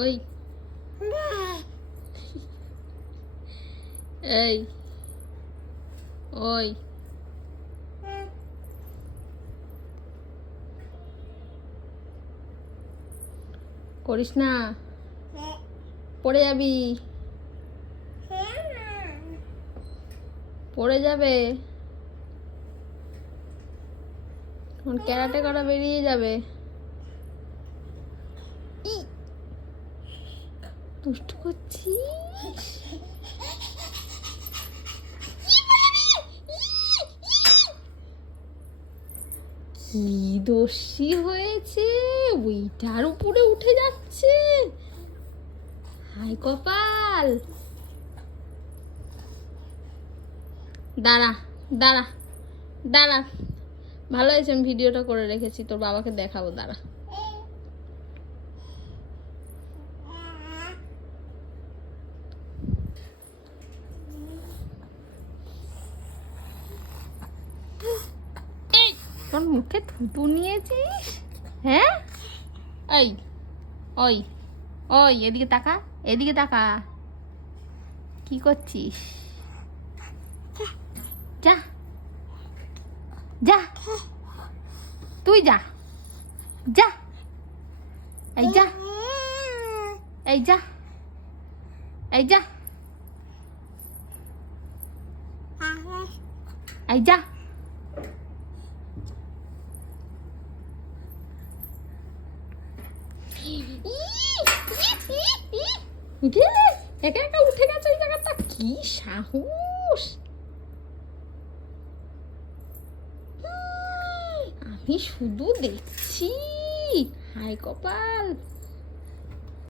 ওই এই ওই করিস না, পড়ে যাবি, পড়ে যাবে, এখন ক্যারাটে করা বেরিয়ে যাবে। দুষ্টু করছিস। কি দোষী হয়েছে, ওইটার উপরে উঠে যাচ্ছে। হাই কপাল, দাঁড়া দাঁড়া দাঁড়া, ভালো হয়েছে আমি ভিডিওটা করে রেখেছি, তোর বাবাকে দেখাবো, দাঁড়া। তোর মুখে থুতু নিয়েছিস? হ্যাঁ, এই ওই ওই এদিকে তাকা, এদিকে তাকা, কি করছিস? যা যা, তুই যা যা, এই যা, এই যা, এই যা, এই যা। একা একা উঠে গেছে ওই জায়গাটা, কি সাহস! আমি শুধু দেখছি। হায় কপাল।